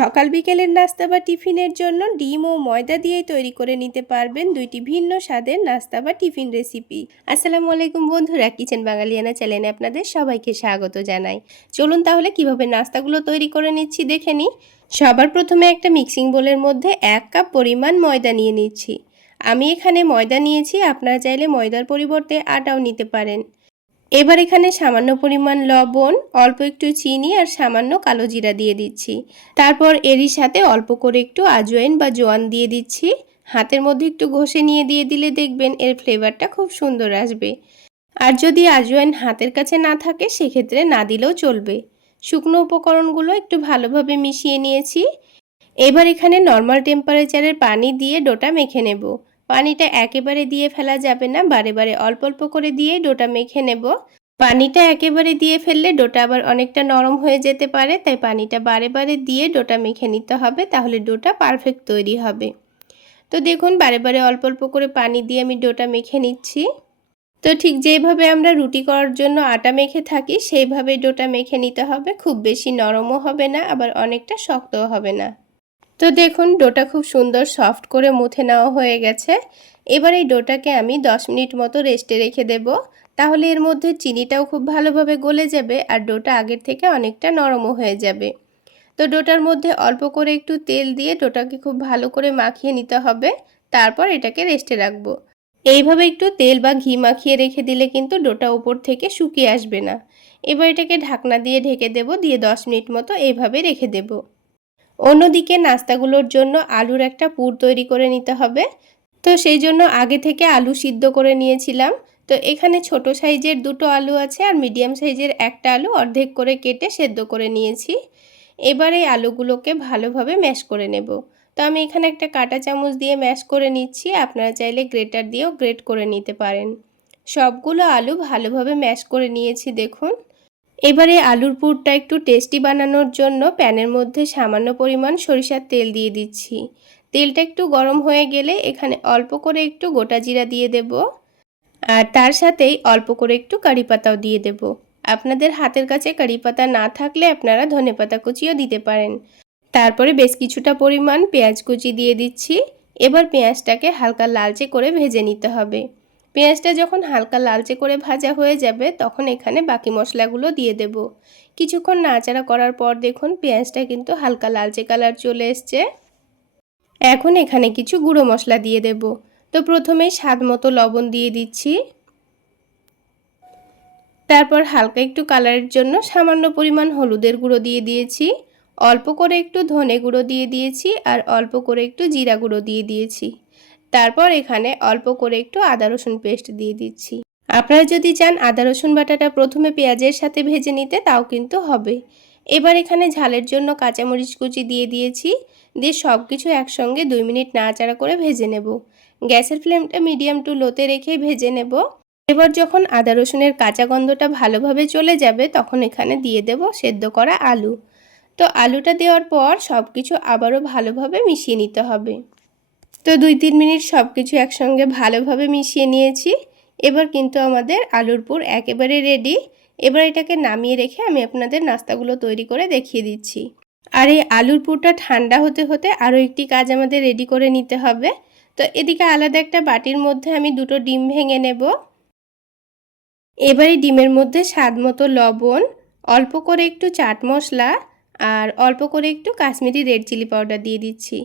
সকাল বিকেলের নাস্তা বা টিফিনের জন্য ডিম ও ময়দা দিয়েই তৈরি করে নিতে পারবেন দুইটি ভিন্ন স্বাদের নাস্তা বা টিফিন রেসিপি। আসসালামু আলাইকুম বন্ধুরা, কিচেন বাঙালিয়ানা চ্যানেলে আপনাদের সবাইকে স্বাগত জানাই। চলুন তাহলে কীভাবে নাস্তাগুলো তৈরি করে নিচ্ছি দেখে নিই। সবার প্রথমে একটা মিক্সিং বোলের মধ্যে এক কাপ পরিমাণ ময়দা নিয়ে নিচ্ছি। আমি এখানে ময়দা নিয়েছি, আপনারা চাইলে ময়দার পরিবর্তে আটাও নিতে পারেন। এবার এখানে সামান্য পরিমাণ লবণ, অল্প একটু চিনি আর সামান্য কালো জিরা দিয়ে দিচ্ছি। তারপর এরই সাথে অল্প করে একটু আজওয়াইন বা জোয়ান দিয়ে দিচ্ছি। হাতের মধ্যে একটু ঘষে নিয়ে দিয়ে দিলে দেখবেন এর ফ্লেভারটা খুব সুন্দর আসবে। আর যদি আজওয়াইন হাতের কাছে না থাকে, সেক্ষেত্রে না দিলেও চলবে। শুকনো উপকরণগুলো একটু ভালোভাবে মিশিয়ে নিয়েছি। এবার এখানে নর্মাল টেম্পারেচারের পানি দিয়ে ডোটা মেখে নেব। পানিটা একেবারে দিয়ে ফেলা যাবে না, বারে বারে অল্প অল্প করে দিয়ে ডোটা মেখে নেব। পানিটা একেবারে দিয়ে ফেললে ডোটা আবার অনেকটা নরম হয়ে যেতে পারে, তাই পানিটা বারে বারে দিয়ে ডোটা মেখে নিতে হবে, তাহলে ডোটা পারফেক্ট তৈরি হবে। তো দেখুন, বারে বারে অল্প অল্প করে পানি দিয়ে আমি ডোটা মেখে নিচ্ছি। তো ঠিক যেভাবে আমরা রুটি করার জন্য আটা মেখে থাকি, সেইভাবে ডোটা মেখে নিতে হবে, খুব বেশি নরমও হবে না, আবার অনেকটা শক্তও হবে না। তো দেখুন, ডোটা খুব সুন্দর সফট করে মুথে নেওয়া হয়ে গেছে। এবার এই ডোটাকে আমি 10 মিনিট মতো রেস্টে রেখে দেব। তাহলে এর মধ্যে চিনিটাও খুব ভালোভাবে গলে যাবে আর ডোটা আগের থেকে অনেকটা নরমও হয়ে যাবে। তো ডোটার মধ্যে অল্প করে একটু তেল দিয়ে ডোটাকে খুব ভালো করে মাখিয়ে নিতে হবে। তারপর এটাকে রেস্টে রাখব। এইভাবে একটু তেল বা ঘি মাখিয়ে রেখে দিলে কিন্তু ডোটা উপর থেকে শুকিয়ে আসবে না। এবার এটাকে ঢাকনা দিয়ে ঢেকে দেব, দিয়ে 10 মিনিট মতো এইভাবে রেখে দেবো। অন্যদিকে নাস্তাগুলোর জন্য আলুর একটা পুর তৈরি করে নিতে হবে। তো সেই জন্য আগে থেকে আলু সিদ্ধ করে নিয়েছিলাম। তো এখানে ছোট সাইজের দুটো আলু আছে আর মিডিয়াম সাইজের একটা আলু অর্ধেক করে কেটে সেদ্ধ করে নিয়েছি। এবার এই আলুগুলোকে ভালোভাবে ম্যাশ করে নেব। তো আমি এখানে একটা কাটা চামচ দিয়ে ম্যাশ করে নিচ্ছি। আপনারা চাইলে গ্রেটার দিয়েও গ্রেট করে নিতে পারেন। সবগুলো আলু ভালোভাবে ম্যাশ করে নিয়েছি দেখুন। এবারে আলুর পুরটা একটু টেস্টি বানানোর জন্য প্যানের মধ্যে সামান্য পরিমাণ সরিষার তেল দিয়ে দিচ্ছি। তেলটা একটু গরম হয়ে গেলে এখানে অল্প করে একটু গোটা জিরা দিয়ে দেব। আর তার সাথেই অল্প করে একটু কারি পাতাও দিয়ে দেব। আপনাদের হাতের কাছে কারি পাতা না থাকলে আপনারা ধনে পাতা কুচিও দিতে পারেন। তারপরে বেশ কিছুটা পরিমাণ পেঁয়াজ কুচি দিয়ে দিচ্ছি। এবার পেঁয়াজটাকে হালকা লালচে করে ভেজে নিতে হবে। পেঁয়াজটা যখন হালকা লালচে করে ভাজা হয়ে যাবে, তখন এখানে বাকি মশলাগুলো দিয়ে দেব। কিছুক্ষণ নাচাড়া করার পর দেখুন পেঁয়াজটা কিন্তু হালকা লালচে কালার চলে এসছে। এখন এখানে কিছু গুঁড়ো মশলা দিয়ে দেব। তো প্রথমে স্বাদ মতো লবণ দিয়ে দিচ্ছি। তারপর হালকা একটু কালারের জন্য সামান্য পরিমাণ হলুদের গুঁড়ো দিয়ে দিয়েছি। অল্প করে একটু ধনে গুঁড়ো দিয়ে দিয়েছি আর অল্প করে একটু জিরা গুঁড়ো দিয়ে দিয়েছি। তারপর এখানে অল্প করে একটু আদা রসুন পেস্ট দিয়ে দিচ্ছি। আপনারা যদি চান আদা রসুন বাটাটা প্রথমে পেঁয়াজের সাথে ভেজে নিতে, তাও কিন্তু হবে। এবার এখানে ঝালের জন্য কাঁচামরিচ কুচি দিয়ে দিয়েছি। দিয়ে সব কিছু একসঙ্গে দুই মিনিট নাড়াচাড়া করে ভেজে নেব। গ্যাসের ফ্লেমটা মিডিয়াম টু লোতে রেখেই ভেজে নেব। এবার যখন আদা রসুনের কাঁচা গন্ধটা ভালোভাবে চলে যাবে, তখন এখানে দিয়ে দেব সেদ্ধ করা আলু। তো আলুটা দেওয়ার পর সব কিছু আবারও ভালোভাবে মিশিয়ে নিতে হবে। তো দুই তিন মিনিট সব কিছু একসঙ্গে ভালোভাবে মিশিয়ে নিয়েছি। এবার কিন্তু আমাদের আলুর পুর একেবারে রেডি এবার এটাকে নামিয়ে রেখে আমি আপনাদের নাস্তাগুলো তৈরি করে দেখিয়ে দিচ্ছি। আর এই আলুর পুরটা ঠান্ডা হতে হতে আরও একটি কাজ আমাদের রেডি করে নিতে হবে। তো এদিকে আলাদা একটা বাটির মধ্যে আমি দুটো ডিম ভেঙে নেব। এবারে ডিমের মধ্যে স্বাদ মতো লবণ, অল্প করে একটু চাট মশলা আর অল্প করে একটু কাশ্মীরি রেড চিলি পাউডার দিয়ে দিচ্ছি।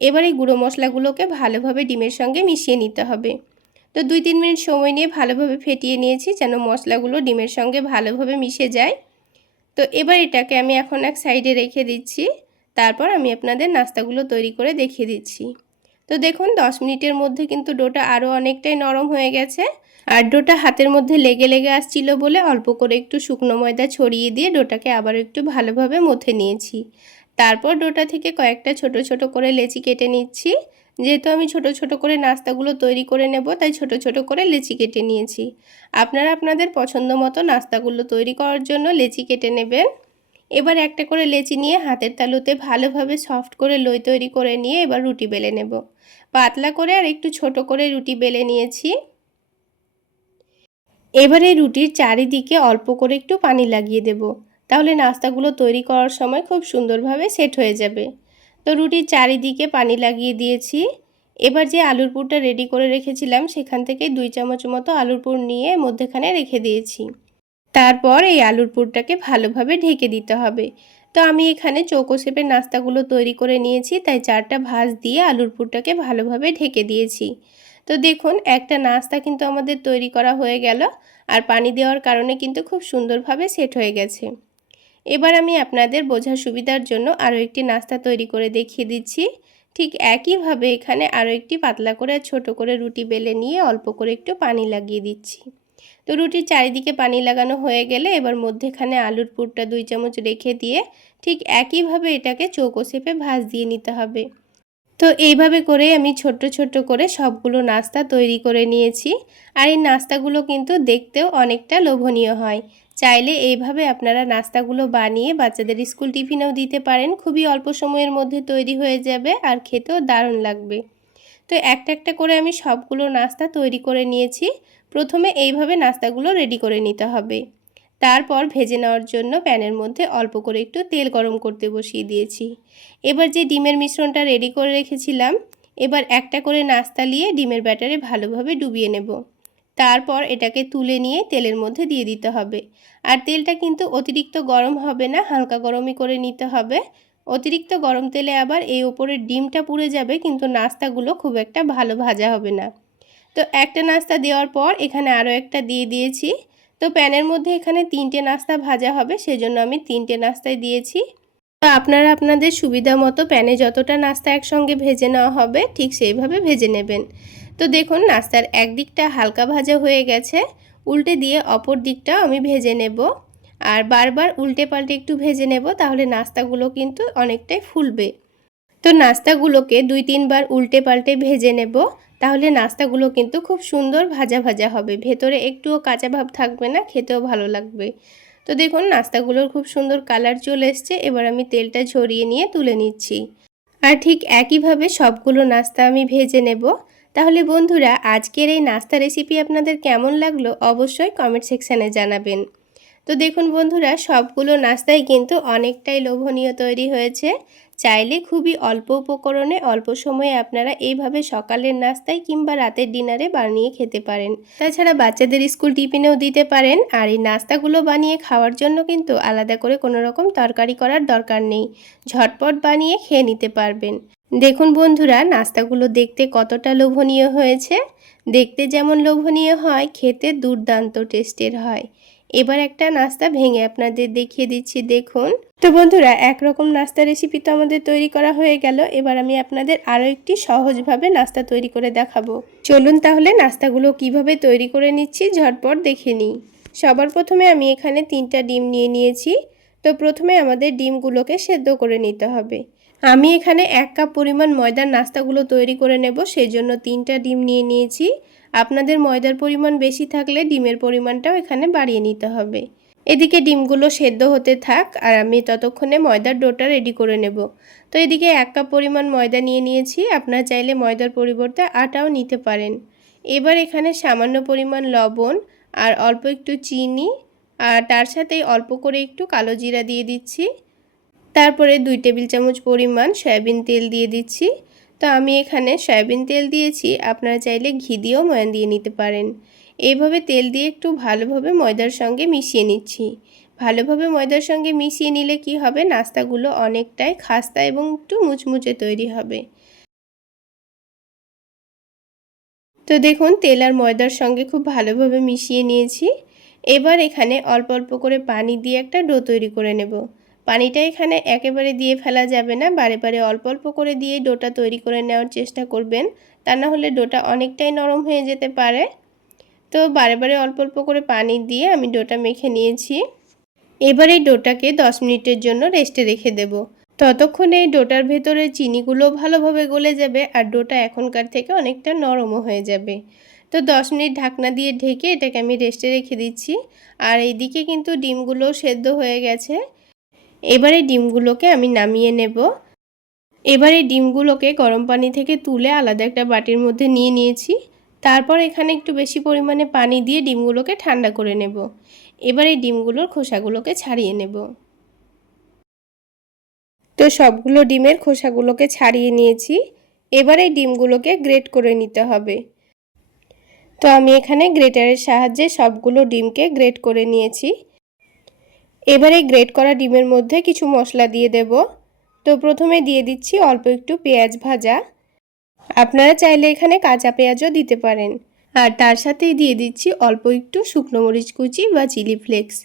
এবার এই গুঁড়ো মশলাগুলোকে ভালোভাবে ডিমের সঙ্গে মিশিয়ে নিতে হবে। তো দুই তিন মিনিট সময় নিয়ে ভালোভাবে ফেটিয়ে নিয়েছি যেন মশলাগুলো ডিমের সঙ্গে ভালোভাবে মিশে যায়। তো এবার এটাকে আমি এখন এক সাইডে রেখে দিচ্ছি। তারপর আমি আপনাদের নাস্তাগুলো তৈরি করে দেখিয়ে দিচ্ছি। তো দেখুন, দশ মিনিটের মধ্যে কিন্তু ডোটা আরও অনেকটাই নরম হয়ে গেছে। আর ডোটা হাতের মধ্যে লেগে লেগে আসছিল বলে অল্প করে একটু শুকনো ময়দা ছড়িয়ে দিয়ে ডোটাকে আবার একটু ভালোভাবে মথে নিয়েছি। তারপর ডোটা থেকে কয়েকটা ছোট ছোট করে লেচি কেটে নিচ্ছি। যেহেতু আমি ছোট ছোট করে নাস্তাগুলো তৈরি করে নেব, তাই ছোট ছোট করে লেচি কেটে নিয়েছি। আপনারা আপনাদের পছন্দ মতো নাস্তাগুলো তৈরি করার জন্য লেচি কেটে নেবেন। এবার একটা করে লেচি নিয়ে হাতের তালুতে ভালোভাবে সফট করে লই তৈরি করে নিয়ে এবার রুটি বেলে নেব। পাতলা করে আর একটু ছোট করে রুটি বেলে নিয়েছি। এবারে রুটির চারিদিকে অল্প করে একটু পানি লাগিয়ে দেব। তাহলে নাস্তাগুলো তৈরি করার সময় খুব সুন্দরভাবে সেট হয়ে যাবে। তো রুটির চারিদিকে পানি লাগিয়ে দিয়েছি। এবার যে আলুর পুরটা রেডি করে রেখেছিলাম, সেখান থেকে দুই চামচ মতো আলুর পুর নিয়ে মধ্যেখানে রেখে দিয়েছি। তারপর এই আলুর পুরটাকে ভালোভাবে ঢেকে দিতে হবে। তো আমি এখানে চৌকো শেপের নাস্তাগুলো তৈরি করে নিয়েছি, তাই চারটা ভাঁজ দিয়ে আলুর পুরটাকে ভালোভাবে ঢেকে দিয়েছি। তো দেখুন, একটা নাস্তা কিন্তু আমাদের তৈরি করা হয়ে গেল, আর পানি দেওয়ার কারণে কিন্তু খুব সুন্দরভাবে সেট হয়ে গেছে। এবার আমি আপনাদের বোঝার সুবিধার জন্য আরও একটি নাস্তা তৈরি করে দেখিয়ে দিচ্ছি। ঠিক একইভাবে এখানে আরও একটি পাতলা করে ছোট করে রুটি বেলে নিয়ে অল্প করে একটু পানি লাগিয়ে দিচ্ছি। তো রুটির চারিদিকে পানি লাগানো হয়ে গেলে এবার মধ্যেখানে আলুর পুরটা দুই চামচ রেখে দিয়ে ঠিক একইভাবে এটাকে চৌকো সেপে ভাজ দিয়ে নিতে হবে। তো এইভাবে করে আমি ছোট্ট ছোট্ট করে সবগুলো নাস্তা তৈরি করে নিয়েছি। আর এই নাস্তাগুলো কিন্তু দেখতেও অনেকটা লোভনীয় হয়। চাইলে এইভাবে আপনারা নাস্তাগুলো বানিয়ে বাচ্চাদের স্কুল টিফিনেও দিতে পারেন। খুবই অল্প সময়ের মধ্যে তৈরি হয়ে যাবে আর খেতেও দারুণ লাগবে। তো একটা একটা করে আমি সবগুলো নাস্তা তৈরি করে নিয়েছি। প্রথমে এইভাবে নাস্তাগুলো রেডি করে নিতে হবে। তারপর ভেজে নেওয়ার জন্য প্যানের মধ্যে অল্প করে একটু তেল গরম করতে বসিয়ে দিয়েছি। এবার যে ডিমের মিশ্রণটা রেডি করে রেখেছিলাম, এবার একটা করে নাস্তা নিয়ে ডিমের ব্যাটারে ভালোভাবে ডুবিয়ে নেব। তারপর এটাকে তুলে নিয়ে তেলের মধ্যে দিয়ে দিতে হবে। আর তেলটা কিন্তু অতিরিক্ত গরম হবে না, হালকা গরমই করে নিতে হবে। অতিরিক্ত গরম তেলে আবার এই ওপরের ডিমটা পুড়ে যাবে, কিন্তু নাস্তাগুলো খুব একটা ভালো ভাজা হবে না। তো একটা নাস্তা দেওয়ার পর এখানে আরও একটা দিয়ে দিয়েছি। তো প্যানের মধ্যে এখানে তিনটে নাস্তা ভাজা হবে, সেজন্য আমি তিনটে নাস্তায় দিয়েছি। তো আপনারা আপনাদের সুবিধা মতো প্যানে যতটা নাস্তা একসঙ্গে ভেজে নেওয়া হবে, ঠিক সেইভাবে ভেজে নেবেন। তো দেখুন, নাস্তার একদিকটা হালকা ভাজা হয়ে গেছে, উল্টে দিয়ে অপর দিকটাও আমি ভেজে নেব। আর বারবার উল্টে পাল্টে একটু ভেজে নেব, তাহলে নাস্তাগুলো কিন্তু অনেকটাই ফুলবে। তো নাস্তাগুলোকে দুই তিনবার উল্টে পাল্টে ভেজে নেব। তাহলে নাস্তাগুলো কিন্তু খুব সুন্দর ভাজা ভাজা হবে। ভেতরে একটুও কাঁচা ভাব থাকবে না, খেতেও ভালো লাগবে। তো দেখুন, নাস্তাগুলোর খুব সুন্দর কালার চলে এসছে। এবার আমি তেলটা ঝরিয়ে নিয়ে তুলে নিচ্ছি। আর ঠিক একইভাবে সবগুলো নাস্তা আমি ভেজে নেব। তাহলে বন্ধুরা, আজকের এই নাস্তা রেসিপি আপনাদের কেমন লাগল অবশ্যই কমেন্ট সেকশানে জানাবেন। তো দেখুন বন্ধুরা, সবগুলো নাস্তাই কিন্তু অনেকটাই লোভনীয় তৈরি হয়েছে। চাইলে খুবই অল্প উপকরণে অল্প সময়ে আপনারা এইভাবে সকালের নাস্তায় কিংবা রাতের ডিনারে বানিয়ে খেতে পারেন। তাছাড়া বাচ্চাদের স্কুল টিফিনেও দিতে পারেন। আর এই নাস্তাগুলো বানিয়ে খাওয়ার জন্য কিন্তু আলাদা করে কোনো রকম তরকারি করার দরকার নেই। ঝটপট বানিয়ে খেয়ে নিতে পারবেন। দেখুন বন্ধুরা, নাস্তাগুলো দেখতে কতটা লোভনীয় হয়েছে। দেখতে যেমন লোভনীয় হয়, খেতে দুর্দান্ত টেস্টের হয়। এবার একটা নাস্তা ভেঙে আপনাদের দেখিয়ে দিচ্ছি, দেখুন। তো বন্ধুরা, একরকম নাস্তা রেসিপি তো আমাদের তৈরি করা হয়ে গেল। এবার আমি আপনাদের আরও একটি সহজভাবে নাস্তা তৈরি করে দেখাবো। চলুন তাহলে নাস্তাগুলো কীভাবে তৈরি করে নিচ্ছি ঝটপট দেখে নিই। সবার প্রথমে আমি এখানে তিনটা ডিম নিয়ে নিয়েছি। তো প্রথমে আমাদের ডিমগুলোকে সেদ্ধ করে নিতে হবে। আমি এখানে এক কাপ পরিমাণ ময়দার নাস্তাগুলো তৈরি করে নেব সেই জন্য তিনটা ডিম নিয়ে নিয়েছি। আপনাদের ময়দার পরিমাণ বেশি থাকলে ডিমের পরিমাণটাও এখানে বাড়িয়ে নিতে হবে। এদিকে ডিমগুলো সেদ্ধ হতে থাক আর আমি ততক্ষণে ময়দার ডোটা রেডি করে নেব। তো এদিকে এক কাপ পরিমাণ ময়দা নিয়ে নিয়েছি, আপনারা চাইলে ময়দার পরিবর্তে আটাও নিতে পারেন। এবার এখানে সামান্য পরিমাণ লবণ আর অল্প একটু চিনি আর তার সাথেই অল্প করে একটু কালো জিরা দিয়ে দিচ্ছি। তারপরে দুই টেবিল চামচ পরিমাণ সয়াবিন তেল দিয়ে দিচ্ছি। তো আমি এখানে সয়াবিন তেল দিয়েছি, আপনারা চাইলে ঘি দিয়েও ময়ান দিয়ে নিতে পারেন। এইভাবে তেল দিয়ে একটু ভালোভাবে ময়দার সঙ্গে মিশিয়ে নিচ্ছি। ভালোভাবে ময়দার সঙ্গে মিশিয়ে নিলে কি হবে? নাস্তাগুলো অনেকটাই খাস্তা এবং একটু মুচমুচে তৈরি হবে। তো দেখুন, তেল আর ময়দার সঙ্গে খুব ভালোভাবে মিশিয়ে নিয়েছি। এবার এখানে অল্প অল্প করে পানি দিয়ে একটা ডো তৈরি করে নেব। পানিটা এখানে একেবারে দিয়ে ফেলা যাবে না। বারে বারে অল্প অল্প করে দিয়ে ডোটা তৈরি করে নেওয়ার চেষ্টা করবেন। তা না হলে ডোটা অনেকটাই নরম হয়ে যেতে পারে। তো বারে বারে অল্প অল্প করে পানি দিয়ে আমি ডোটা মেখে নিয়েছি। এবার এই ডোটাকে দশ মিনিটের জন্য রেস্টে রেখে দেব। ততক্ষণে এই ডোটার ভেতরে চিনিগুলো ভালোভাবে গলে যাবে আর ডোটা এখনকার থেকে অনেকটা নরমও হয়ে যাবে। তো দশ মিনিট ঢাকনা দিয়ে ঢেকে এটাকে আমি রেস্টে রেখে দিচ্ছি। আর এইদিকে কিন্তু ডিমগুলো সেদ্ধ হয়ে গেছে। এবারে ডিমগুলোকে আমি নামিয়ে নেব। এবারে ডিমগুলোকে গরম পানি থেকে তুলে আলাদা একটা বাটির মধ্যে নিয়ে নিয়েছি। তারপর এখানে একটু বেশি পরিমাণে পানি দিয়ে ডিমগুলোকে ঠান্ডা করে নেব। এবার ডিমগুলোর খোসাগুলোকে ছাড়িয়ে নেব। তো সবগুলো ডিমের খোসাগুলোকে ছাড়িয়ে নিয়েছি। এবার ডিমগুলোকে গ্রেট করে নিতে হবে। তো আমি এখানে গ্রেটারের সাহায্যে সবগুলো ডিমকে গ্রেট করে নিয়েছি। এবার গ্রেট করা ডিমের মধ্যে কিছু মশলা দিয়ে দেব। তো প্রথমে দিয়ে দিচ্ছি অল্প একটু পেঁয়াজ ভাজা। আপনারা চাইলে এখানে কাঁচা পেঁয়াজও দিতে পারেন। আর তার সাথেই দিয়ে দিচ্ছি অল্প একটু শুকনো মরিচ কুচি বা চিলি ফ্লেক্স।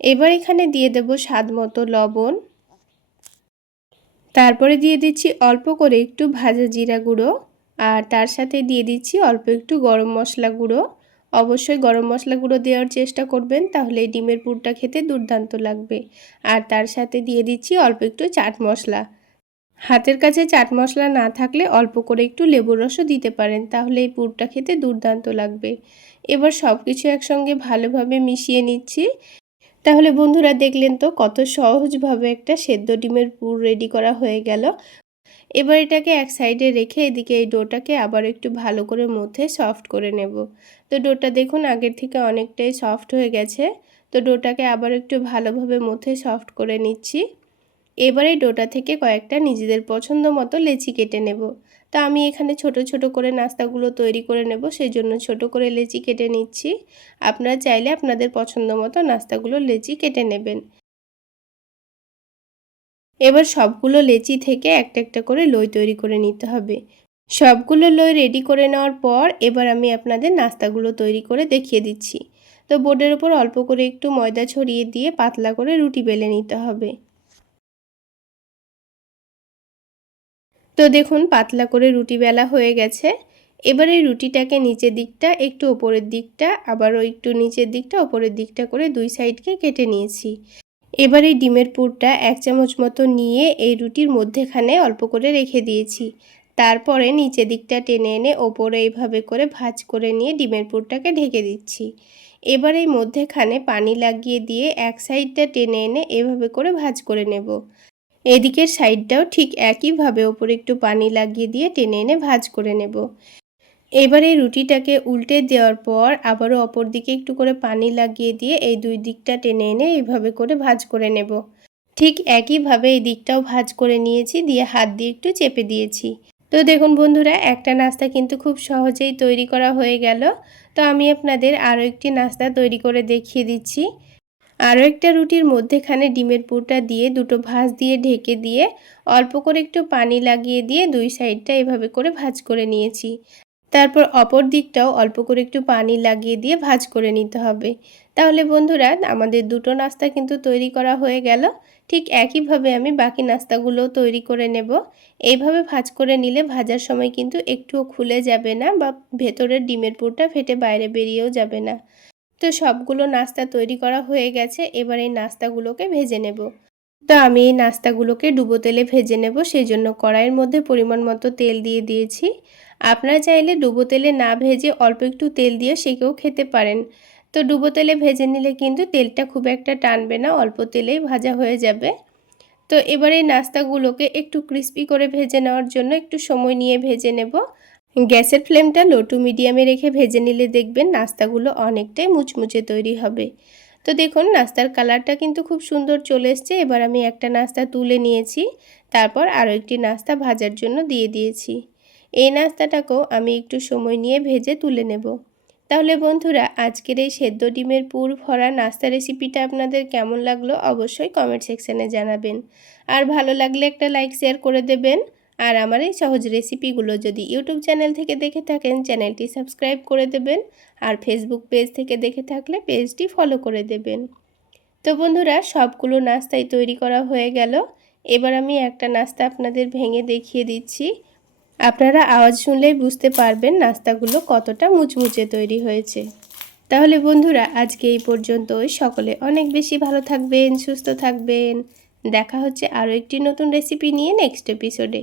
এবার এখানে দিয়ে দেব স্বাদ মতো লবণ। তারপরে দিয়ে দিচ্ছি অল্প করে একটু ভাজা জিরা গুঁড়ো। আর তার সাথে দিয়ে দিচ্ছি অল্প একটু গরম মশলা গুঁড়ো। অবশ্যই গরম মশলা গুঁড়ো দেওয়ার চেষ্টা করবেন, তাহলে ডিমের পুরটা খেতে দুর্দান্ত লাগবে। আর তার সাথে দিয়ে দিচ্ছি অল্প একটু চাট মশলা। হাতের কাছে চাট মশলা না থাকলে অল্প করে একটু লেবুর রসও দিতে পারেন, তাহলে এই পুরটা খেতে দুর্দান্ত লাগবে। এবার সব কিছু একসঙ্গে ভালোভাবে মিশিয়ে নিচ্ছি। তাহলে বন্ধুরা দেখলেন তো কত সহজভাবে একটা সেদ্ধ ডিমের পুর রেডি করা হয়ে গেল। এবার এটাকে এক সাইডে রেখে এদিকে এই ডোটাকে আবার একটু ভালো করে মধ্যে সফট করে নেব। তো ডোটা দেখুন আগের থেকে অনেকটাই সফট হয়ে গেছে। তো ডোটাকে আবার একটু ভালোভাবে মধ্যে সফট করে নিচ্ছি। এবার এই ডোটা থেকে কয়েকটা নিজেদের পছন্দ মতো লেচি কেটে নেব। তা আমি এখানে ছোট ছোট করে নাস্তাগুলো তৈরি করে নেব সেই জন্য ছোট করে লেচি কেটে নিচ্ছি। আপনারা চাইলে আপনাদের পছন্দ মতো নাস্তাগুলো লেচি কেটে নেবেন। এবার সবগুলো লেচি থেকে একটা একটা করে লই তৈরি করে নিতে হবে। সবগুলো লই রেডি করে নেওয়ার পর এবার আমি আপনাদের নাস্তাগুলো তৈরি করে দেখিয়ে দিচ্ছি। তো বোর্ডের ওপর অল্প করে একটু ময়দা ছড়িয়ে দিয়ে পাতলা করে রুটি বেলে নিতে হবে। তো দেখুন পাতলা করে রুটি বেলা হয়ে গেছে। এবার এই রুটিটাকে নিচের দিকটা, একটু ওপরের দিকটা, আবারও একটু নিচের দিকটা, ওপরের দিকটা করে দুই সাইডকে কেটে নিয়েছি। এবার এই ডিমের পুরটা এক চামচ মতো নিয়ে এই রুটির মধ্যেখানে অল্প করে রেখে দিয়েছি। তারপরে নিচে দিকটা টেনে এনে ওপরে এইভাবে করে ভাজ করে নিয়ে ডিমের পুরটাকে ঢেকে দিচ্ছি। এবার এই মধ্যেখানে পানি লাগিয়ে দিয়ে এক সাইডটা টেনে এনে এভাবে করে ভাজ করে নেব। এদিকের সাইডটাও ঠিক একইভাবে ওপরে একটু পানি লাগিয়ে দিয়ে টেনে এনে ভাজ করে নেব। এবার রুটিটাকে উল্টে দেওয়ার পর আবারও অপর দিকে একটু করে পানি লাগিয়ে দিয়ে এই দুই দিকটা টেনে এনে এইভাবে করে ভাজ করে নেব। ঠিক একইভাবে এই দিকটাও ভাজ করে নিয়েছি, দিয়ে হাত দিয়ে একটু চেপে দিয়েছি। তো দেখুন বন্ধুরা, একটা নাস্তা কিন্তু খুব সহজেই তৈরি করা হয়ে গেল। তো আমি আপনাদের আরও একটি নাস্তা তৈরি করে দেখিয়ে দিচ্ছি। আরও একটা রুটির মধ্যেখানে ডিমের পুরটা দিয়ে দুটো ভাজ দিয়ে ঢেকে দিয়ে অল্প করে একটু পানি লাগিয়ে দিয়ে দুই সাইডটা এভাবে করে ভাজ করে নিয়েছি। তারপর অপর দিকটাও অল্প করে একটু পানি লাগিয়ে দিয়ে ভাজ করে নিতে হবে। তাহলে বন্ধুরা, আমাদের দুটো নাস্তা কিন্তু তৈরি করা হয়ে গেল। ঠিক একইভাবে আমি বাকি নাস্তাগুলোও তৈরি করে নেব। এইভাবে ভাজ করে নিলে ভাজার সময় কিন্তু একটুও খুলে যাবে না বা ভেতরের ডিমের পুরটা ফেটে বাইরে বেরিয়েও যাবে না। তো সবগুলো নাস্তা তৈরি করা হয়ে গেছে, এবার এই নাস্তাগুলোকে ভেজে নেব। তো আমি এই নাস্তাগুলোকে ডুবো তেলে ভেজে নেব, সেই জন্য কড়াইয়ের মধ্যে পরিমাণ মতো তেল দিয়ে দিয়েছি। আপনারা চাইলে ডুবো তেলে না ভেজে অল্প একটু তেল দিয়ে সেকেও খেতে পারেন। তো ডুবো তেলে ভেজে নিলে কিন্তু তেলটা খুব একটা টানবে না, অল্প তেলেই ভাজা হয়ে যাবে। তো এবার এই নাস্তাগুলোকে একটু ক্রিস্পি করে ভেজে নেওয়ার জন্য একটু সময় নিয়ে ভেজে নেব। গ্যাসের ফ্লেমটা লো টু মিডিয়ামে রেখে ভেজে নিলে দেখবেন নাস্তাগুলো অনেকটাই মুচমুচে তৈরি হবে। তো দেখুন, নাস্তার কালারটা কিন্তু খুব সুন্দর চলে এসছে। এবার আমি একটা নাস্তা তুলে নিয়েছি, তারপর আরও একটি নাস্তা ভাজার জন্য দিয়ে দিয়েছি। এই নাস্তাটাকেও আমি একটু সময় নিয়ে ভেজে তুলে নেব। তাহলে বন্ধুরা, আজকের এই সেদ্ধ ডিমের পুর ভরা নাস্তা রেসিপিটা আপনাদের কেমন লাগল অবশ্যই কমেন্ট সেকশানে জানাবেন। আর ভালো লাগলে একটা লাইক শেয়ার করে দেবেন। আর আমার এই সহজ রেসিপিগুলো যদি ইউটিউব চ্যানেল থেকে দেখে থাকেন, চ্যানেলটি সাবস্ক্রাইব করে দেবেন। আর ফেসবুক পেজ থেকে দেখে থাকলে পেজটি ফলো করে দেবেন। তো বন্ধুরা, সবগুলো নাস্তাই তৈরি করা হয়ে গেল। এবার আমি একটা নাস্তা আপনাদের ভেঙে দেখিয়ে দিচ্ছি। আপনারা আওয়াজ শুনলেই বুঝতে পারবেন নাস্তাগুলো কতটা মুচমুচে তৈরি হয়েছে। তাহলে বন্ধুরা, আজকে এই পর্যন্তই। সকলে অনেক বেশি ভালো থাকবেন, সুস্থ থাকবেন। দেখা হচ্ছে আরও একটি নতুন রেসিপি নিয়ে নেক্সট এপিসোডে